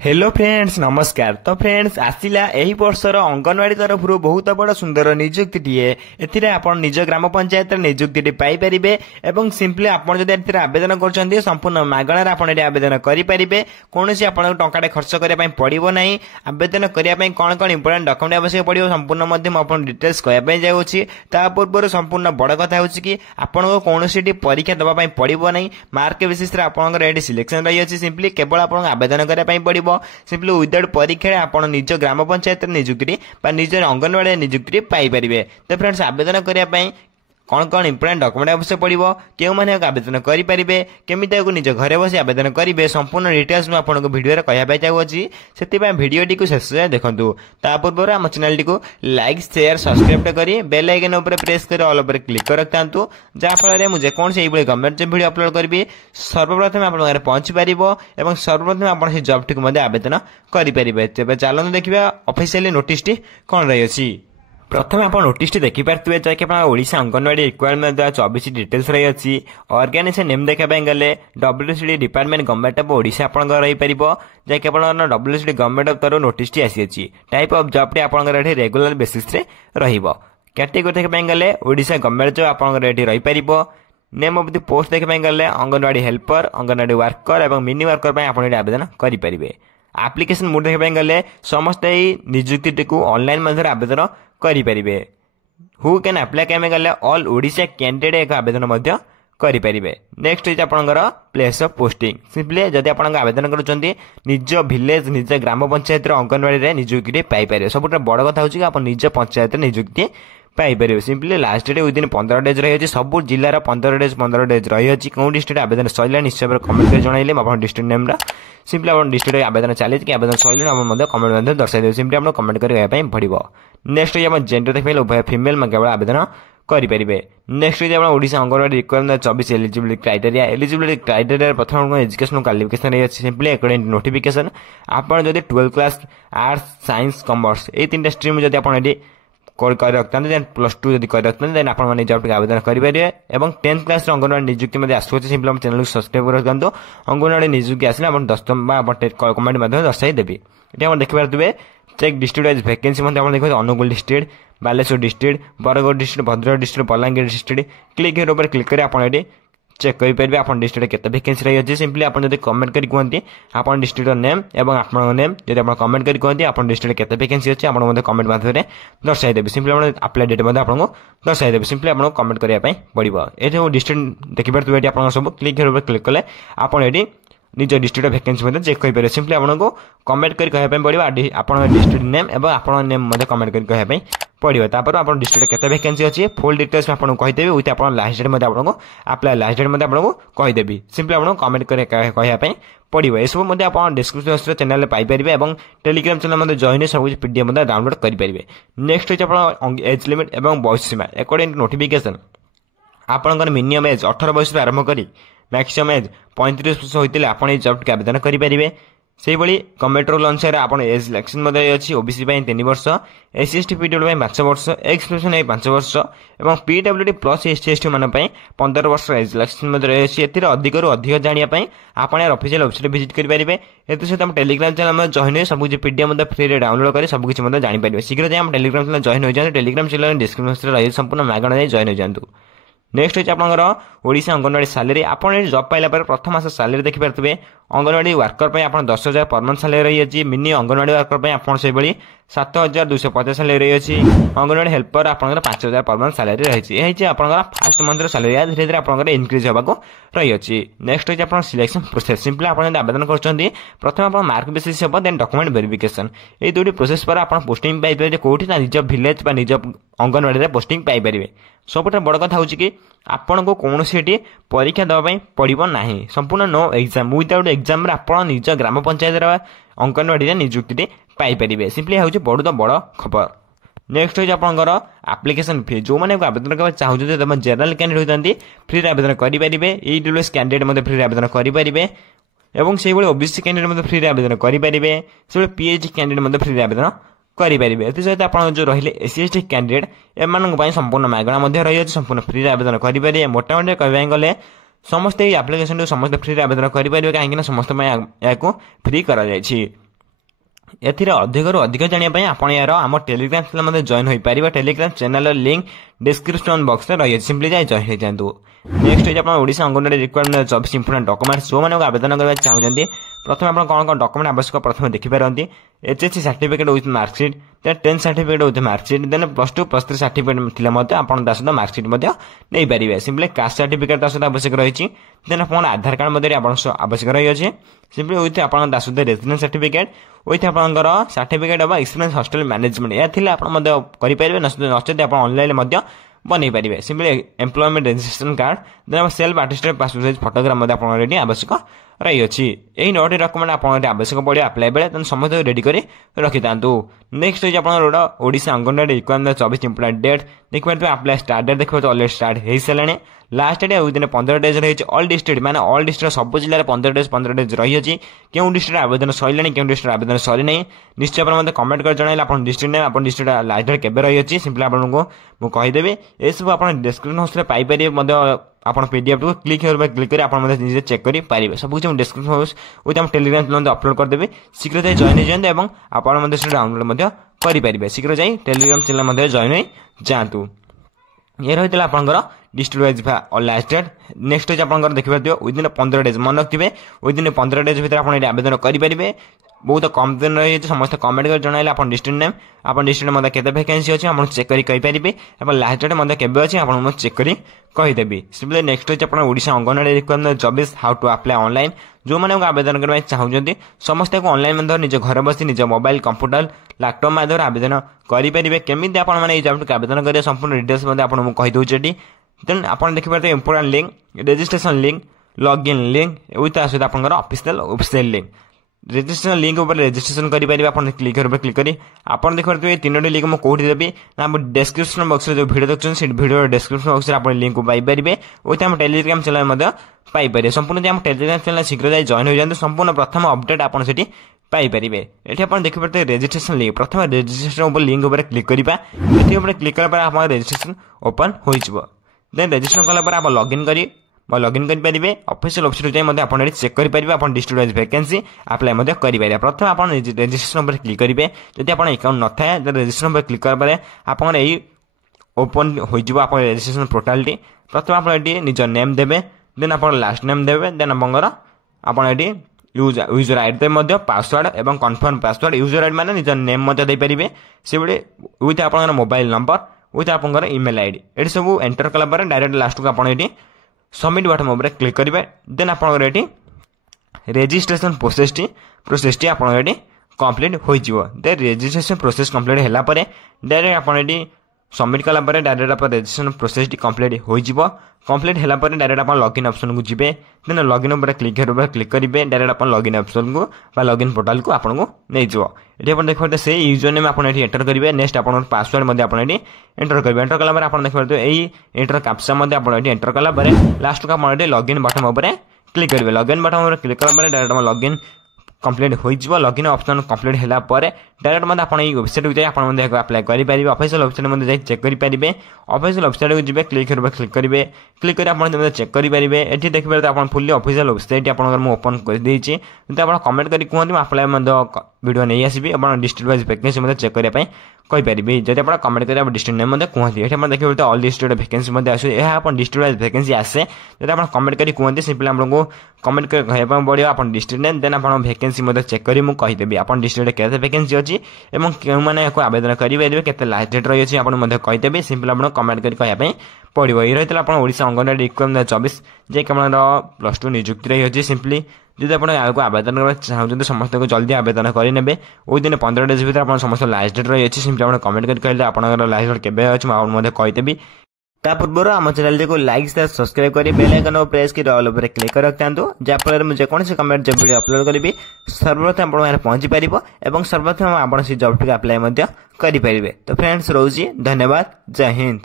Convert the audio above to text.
Hello friends नमस्कार। तो friends आसिला एही वर्षर अंगनवाड़ी तरफ बहुत बड़ सुंदर निजुक्तिए एथिरे आपण निज ग्राम पंचायत निजुक्ति पाई परिबे एवं सिंपली आपण जदि एथिरे आवेदन करछन्ती संपूर्ण मागणार आपण एठी आवेदन करि परिबे। कोनोसी आपण टंकाटे खर्च करिया पई पड़िबो नाही। आवेदन करिया पई कोन कोन इंपोर्टेंट डॉक्यूमेंट आवश्यक पड़िबो संपूर्ण मध्ये आपण डिटेल्स कहया पई जाउछि। ता पूर्व संपूर्ण बड़ कथा होछि कि आपण को कोनोसी परीक्षा दबा पई पड़िबो नाही। मार्क बेसिस रे आपण एठी सिलेक्शन रही अछि। सिंपली केवल आपण आवेदन करिया पई पड़िबो। सिंपली विदाउट परीक्षा आपण निज ग्राम पंचायत निजुक्ति निज अंगनवाड़ी निजुक्ति पाई परिबे। तो फ्रेंड्स आवेदन करिया पई कौन कौन इंपोर्टेंट डॉक्यूमेंट आवश्यक पड़ो क्यों मैंने आवेदन करेंगे केमी निज घरे बस आवेदन करेंगे संपूर्ण डिटेल्स में आपको भिडियो कहवाई चाहूँगी से भिडियोटी को शेष देखूँ। ता पूर्व आम channel T like share subscribe करी बेल आइकन उपर प्रेस कर ऑल उपर क्लिक कर रखता जहाँफल मुझे कौन से गवर्नमेंट वीडियो अपलोड करी सर्वप्रथम आप पहुंची पार और सर्वप्रथम आप जॉब टी आवेदन करेंगे। तेज चलते देखा ऑफिशियली नोटिस टी कौन रही। प्रथम आप नोटिस देखिपे जैक ओडिशा अंगनवाड़ी रिक्वायरमेंट 24 डिटेल्स रही अच्छी। ऑर्गेनाइजेशन नेम देखा गले WCD department government of Odisha आप रहीपर जैक WCD गवर्नमेंट ऑफ तरफ नोटिस टी आसी। टाइप ऑफ जॉब टी आप रेगुलर बेसिस रे रहिबो। कैटेगरी देखा गले ओडिशा गवर्नमेंट जॉब आप रहीपर। नेम ऑफ द पोस्ट देखा गले अंगनवाड़ी हेल्पर अंगनवाड़ी वर्कर और मिनी वर्कर आप आवेदन करेंगे। एप्लिकेशन मोड देखा गले समस्त निजुक्ति को ऑनलाइन माध्यम आवेदन करेंगे। हु कैन अप्लाई कहमे गले ऑल ओडिशा कैंडिडेट एक आवेदन करेंगे। नेक्स्ट इज आपनकर प्लेस ऑफ पोस्टिंग। सिंपली जदि आप आवेदन करुँच निज विलेज निज ग्राम पंचायत अंगनवाड़ी निजुक्ति पाइपर। सब बड़ कथा होची आप निज पंचायत निजुक्ति पाइपर। Simply last date within 15 days रही है। सब जिलार 15 डेज रही है। कौन डिस्ट्रिक्ट आवेदन सैला निश्चय कमेंट कर जनइले आप डिस्ट्रिक्ट नेम सिंपली आप डिस्ट्रिक्ट आवेदन चली कि आवेदन सैला कमेंट माध्यम दर्शाई देव। सिंपली आप कमेंट करने पड़ो। नेक्स्ट आम जेंडर देखिए उभय फिमेल में केवल आवेदन करेंगे। Next Odisha anganwadi requirement 24 eligibility criteria. Eligibility criteria प्रथम एजुकेशन क्वालिफिकेशन रही है। सिंपली अकॉर्डिंग टू नोटिफिकेशन आप 12 क्लास आर्ट्स साइंस कॉमर्स ये 3टा स्ट्रीम जब आप कर रखता देन +2 जब कर रखता देन आप आवेदन करेंगे। और 10th क्लास अंगनवाड़ी निजुक्ति आसूँ। सिंपली चैनल को सब्सक्राइब कर रखता अंगनवाड़ी निजुक्ति आसने आप 10 कमेंट माध्यम दर्शाई देवी। ये आप देखिए चेक डिस्ट्रिक्ट वाइज वैकेंसी देखिए Angul district Baleshwar district Bargarh district Bhadrak district Balangir district click ऊपर क्लिक कर आप चेक करेंगे आप डिस्ट्रिक्ट केते वैकेंसी रही है। सिंपली आप कमेंट कर कहते आप डिस्ट्रिक्ट नेम और आप नेम जब आप कमेंट कर कहते आप डिस्ट्रिक्ट केते वैकेंसी अच्छी आप कमेंट माध्यम दर्शाई देवी। सिंपली आप अप्लाई डेट आपको दर्शाई देवी। सिंपली आपको कमेंट करने पड़ो। ये डिस्ट्रिक्ट देखिए ये आप सब क्लिक ऊपर क्लिक कले आप निज डिस्ट्रिक्ट वैकेंसी चेक करेंगे। सिंपली आपको कमेंट कर कहवाई पड़ो आप डिस्ट्रिक्ट नेम और आप नेम कमेंट कर कहवाई पड़ो। तापर आप डिस्ट्रिक्ट केते वैकेंसी अच्छी फुल डिटेल्स में आपको कहीदेवी विथ आप लास्ट डेट आपको अप्लाई लास्ट डेट आपको कहीदेवी। सिंपली आपको कमेंट कर कहवाई पड़ो। यह सब आप डिस्क्रिप्शन चैनल पाइपर और टेलीग्राम चैनल जॉइन सब कुछ PDF डाउनलोड करेंगे। नेक्स्ट होती आप एज लिमिट और बयस सीमा अकॉर्डिंग टू नोटिफिकेशन आपंकर मिनिमम एज 18 बयस आरंभ कर मैक्सिमम एज 35 वर्ष होते आप जॉब के आवेदन करेंगे। से गवर्नमेंट रूल अनुसार आप एज सिलेक्शन अच्छी ओबीसी 3 वर्ष SC/ST PWD 5 वर्ष एक्सप्रेशन 5 वर्ष और PWD प्लस SC/ST मान 15 वर्ष एज सिलेक्शन रही है। अधिक अधिक जानापी आप ऑफिशियल वेबसाइट विजिट करेंगे। ये सहित हम टेलीग्राम चैनल जॉइन सब कुछ PDF फ्री डाउनलोड कर सब कुछ जानीपर। शीघ्र जाए हम टेलीग्राम चैनल जॉइन हो जाए। टेलीग्राम चैनल डिस्क्रिप्शन रही संपूर्ण मागणा जॉइन हो जातु। नेक्स्ट होती आपंकर ओडिशा अंगनवाड़ी सैलरी आप जॉब पाइला प्रथम मास सैलरी देखिपे। अंगनवाड़ी वर्कर आप 10,000 परमानेंट सैलरी रही है। मिनी अंगनवाड़ी वर्कर आप 7,250 सैलरी रही है। अंगनवाड़ी हेल्पर आप 5,000 परमानेंट सैलरी रही है। आप फास्ट मंथ सैलरी धीरे धीरे आप इनक्रीज होगा रही है। नेक्स्ट होती आप सिलेक्शन प्रोसेस। सिंपली आप आवेदन कर प्रथम आप मार्क बेसिस हम देन डॉक्यूमेंट वेरिफिकेशन ये 2टी प्रोसेस पर आप पोस्टिंग पाइपर कौटी ना निज विलेज निज अंगनवाड़ी पोस्टिंग पाइपर। सबुठ बड़ कथा हूँ कि आपन को कौन परीक्षा देवाई पड़ो ना संपूर्ण नो एग्जाम विदाउट एग्जाम आप निज ग्राम पंचायत अंगनवाड़ी निजुक्ति पाइपर। सिंपली हूँ बहुत बड़ खबर। नेक्स्ट होती आपंकर एप्लिकेशन फी जो मैंने आवेदन करना चाहते तुम जनरल कैंडिडेट होती फ्री आवेदन करेंगे। EWS कैंडिडेट फ्री आवेदन करेंगे और से OBC कैंडिडेट फ्री आवेदन करेंगे। से PhD कैंडिडेट फ्री आवेदन करेंगे। सहित आप जो रही SC/ST कैंडिडेट एम संपूर्ण मागणा रही है। संपूर्ण फ्री आवेदन करेंगे। मोटामोटी कहवाई गले समस्त एप्लिकेशन समस्त फ्री आवेदन करेंगे कहीं समस्त या फ्री कर। एथिरे अधिकରୁ ଅଧିକ ଜାଣିବା ପାଇଁ ଆପଣ यार ଆମ टेलीग्राम चैनल मध्ये जॉइन होई परिबा। Telegram channel link description box रे रही सिंपली जाई जॉइन हो जांतु। नेक्स्ट है अपन Odisha anganwadi requirement job important documents जो माने आवेदन करबा चाहउजंती प्रथम अपन कोन डॉक्यूमेंट आवश्यक प्रथम देखि पारंती। HSC certificate with marksheet, then 10 certificate with marksheet, then +2 +3 certificate थिले मध्ये आपण दासद मार्कशीट मध्ये नै परिबे। सिंपली कास्ट सर्टिफिकेट दासद आवश्यक रहिछि। देन अपन आधार कार्ड मध्ये आपण आवश्यक रहि अछि। सिंपली विथ आपण दासद रेजिडेंस सर्टिफिकेट विथ आपनकर certificate of experience hostel management या थिले आपण मध्ये करि परिबे। नचते आपण ऑनलाइन मध्ये बनै परिबे। Simply employment registration card, then self attested passport size photograph मध्ये आपण रेडी आवश्यक रही अछि। एही नोट डॉक्यूमेंट आपण आवश्यक पड़े अप्लाई बेले तन समस्त रेडी करी रखि तांतु। नेक्स्ट है आपण रोड Odisha anganwadi requirement 24 important date देखबे अप्लाई स्टार्ट डेट देखबे ऑलरेडी स्टार्ट हे सलेने। लास्ट डेट विदिन 15 डेज रही ऑल डिस्ट्रिक्ट माने ऑल डिस्ट्रिक्ट सब जिल्ला रे 15 डेज रही अछि। केउ डिस्ट्रिक्ट आवेदन सरिलानी केउ डिस्ट्रिक्ट आवेदन सरि नै निश्चय अपन मध्ये कमेंट कर जणाइला अपन डिस्ट्रिक्ट नेम अपन डिस्ट्रिक्ट लास्ट डेट केबे रही अछि सिंपली आपन को मु कहि देबे। ए सब अपन डिस्क्रिप्शन बॉक्स रे पाई परिबे मध्ये आपण पीडीएफ को क्लिक करी आपण मध्ये निजे चेक करी पारिबे। सब कुछ हम डिस्क्रिप्शन बॉक्स विथ हम टेलीग्राम चैनल मध्ये अपलोड कर देबे। शीघ्र जाई जॉइन हो जांते एवं आपण मध्ये से डाउनलोड मध्ये करि परिबे। शीघ्र जाई टेलीग्राम चैनल मध्ये जॉइन हो जांतु। ये रहितला आपनकर district wise last date. Next है आपनकर देखि पाथिबे विदिन 15 डेज मन रखिबे। विदिन 15 डेज भीतर आपण आवेदन करि परिबे। बहुत कम दिन रही समस्त कमेंट कर जणाइले अपन डिस्ट्रिक्ट नेम अपन डिस्ट्रिक्ट मध्ये केते वैकेंसी अछि आपण चेक करी कहि परिबे। अपन लास्ट डेट मध्ये केबे अछि आपण म चेक करी कहि देबी। सिंपली नेक्स्ट है अपन Odisha anganwadi requirement 24 how to apply online जो माने आवेदन करबा चाहउजंती समस्त को ऑनलाइन मध्ये निज घर बसी निज मोबाइल कंप्यूटर लैपटॉप माध्यम आवेदन करि परिबे। केमिति आपण माने ए जॉब को आवेदन करिया संपूर्ण डिटेल्स मध्ये आपण म कहि दोचेटी। देन आपण देखि पाते important link registration link login link with आसुत आपनकर ऑफिशियल लिंक। रजिस्ट्रेशन लिंक ऊपर रजिस्ट्रेशन करि परिबे आपण क्लिक करी आपण देख पारबे तीनोटी लिंक म कोठी देबी ना डिस्क्रिप्शन बॉक्स रे जो वीडियो देखछन से वीडियो डिस्क्रिप्शन बॉक्स रे आपण लिंक को पाई परिबे। ओते हम टेलीग्राम चैनल मध्ये पाई परिबे। संपूर्ण हम टेलीग्राम चैनल शीघ्र जाई जॉइन हो जांतु। संपूर्ण प्रथम अपडेट आपण सेठी पाई परिबे। एठी आपण देखि परते रजिस्ट्रेशन लिंक प्रथम रजिस्ट्रेशन ऊपर लिंक ऊपर क्लिक करिबा। एठी ऊपर क्लिक करबा आपण रजिस्ट्रेशन ओपन होई जिवो। देन रजिस्ट्रेशन कला पर आपण लॉगिन करी लॉगिन कर पारे। ऑफिशियल वेबसाइट जाई आपण चेक कर पारे। आपण डिस्ट्रिक्ट वाइज वैकेंसी अप्लाई मध्ये करि पारे। प्रथम आपण रजिस्ट्रेशन पर क्लिक करिवे। जदि आपण अकाउंट न थाए त रजिस्ट्रेशन पर क्लिक कर पारे आपण एई ओपन होई जिवो आपण रजिस्ट्रेशन पोर्टल टी। प्रथम आपण एटी निज नेम देबे, देन आपण लास्ट नेम देबे, देन आपण एटी यूजर आईडी मध्ये पासवर्ड एवं कन्फर्म पासवर्ड यूजर आईडी माने निज नेम मध्ये दे परिबे। सेबडे विथ आपण मोबाइल नंबर विथ आपण ईमेल आईडी एटी सब एंटर कला पर डायरेक्ट लास्ट को आपण एटी सबमिट बटन ऊपर क्लिक करेंगे। देन आपन एटी रजिस्ट्रेशन प्रोसेस टी आपन एटी कंप्लीट हो जिवो। दे रजिस्ट्रेशन प्रोसेस कंप्लीट हैला परे डायरेक्ट आपन एटी सबमिट कला परे डायरेक्ट आपन रजिस्ट्रेशन प्रोसेस टी कंप्लीट हो जिवो। कंप्लीट हैला परे डायरेक्ट आपन लॉगिन ऑप्शन को जिबे। देन लॉगिन ऊपर क्लिक करेंगे डायरेक्ट आपन लॉगिन ऑप्शन को बा लॉगिन पोर्टल को आपन को नै जिवो। एटी आपन देखबे से यूजर नेम आपन एटी एंटर करिवे। नेक्स्ट आपन पासवर्ड मध्ये आपन एटी एंटर करिवे। एंटर कला पर आपन देखबे एई एंटर कैप्चा मध्ये आपन एटी एंटर कला पर लास्ट को आपन एटी लॉगिन बटन ऊपर क्लिक करिवे। लॉगिन बटन ऊपर क्लिक कला पर डायरेक्ट आपन लॉगिन कंप्लीट हो जिवो। लॉगिन ऑप्शन कंप्लीट हैला पर डायरेक्ट मध्ये आपन एई वेबसाइट को जाय आपन मध्ये अप्लाई करि परिबे। ऑफिशियल वेबसाइट मध्ये जाय चेक करि परिबे। ऑफिशियल वेबसाइट को जिबे क्लिक करिवे। क्लिक करी आपन मध्ये चेक करि परिबे। एठी देखबे त आपन फुल्ली ऑफिशियल वेबसाइट आपन मु ओपन कर देछि। त आपन कमेंट करी कहंती अप्लाई मध्ये वीडियो नै आसीबी। आपन डिस्ट्रिक्ट वाइज वैकेंसी मध्ये चेक करिया पई कहि परिबे। जदि आपन कमेंट करी आपन डिस्ट्रिक्ट नेम मध्ये कहंती एठी आपन देखबे त ऑल डिस्ट्रिक्ट वैकेंसी मध्ये आसे एहा आपन डिस्ट्रिक्ट वाइज वैकेंसी आसे। जदि आपन कमेंट करी कहंती सिंपली आपन को कमेंट कर कहय पय पड़ियो आपन डिस्ट्रिक्ट नेम। देन आपन वैकेंसी मध्ये चेक करी मु कहि देबी आपन डिस्ट्रिक्ट केते वैकेंसी अछि एवं केउ माने को आवेदन करि परिबे केते लास्ट डेट रही अछि आपन मध्ये कहि देबी। सिंपली आपन कमेंट करी कहय पय पड़ियो। ए रहितला आपन ओडिसा अंगनवाड़ी रिक्वायरमेंट 24 जे केमन +2 नियुक्ति रही अछि। सिंपली जदि आपण आगो आवेदन करबा चाहउछन समस्त को जल्दी आवेदन करि नेबे। ओइ दिन 15 डेज भीतर आपण समस्त लास्ट डेट रही अछि। सिंपली आपण कमेंट करि कहले आपनकर लास्ट डेट केबे अछि माउन मध्ये कहि देबी। ता पूर्व आम चैनल को लाइक शेयर सब्सक्राइब करी बेल आइकन प्रेस की ऑल ऊपर क्लिक कर रखतांतु जा फल मुझे कौन से कमेंट जब वीडियो अपलोड करी सर्वप्रथम आपण पहुंची पारिबो एवं सर्वप्रथम आपण से जॉब टिक अप्लाई मध्य करि परिबे। तो फ्रेंड्स रोजी धन्यवाद। जय हिंद।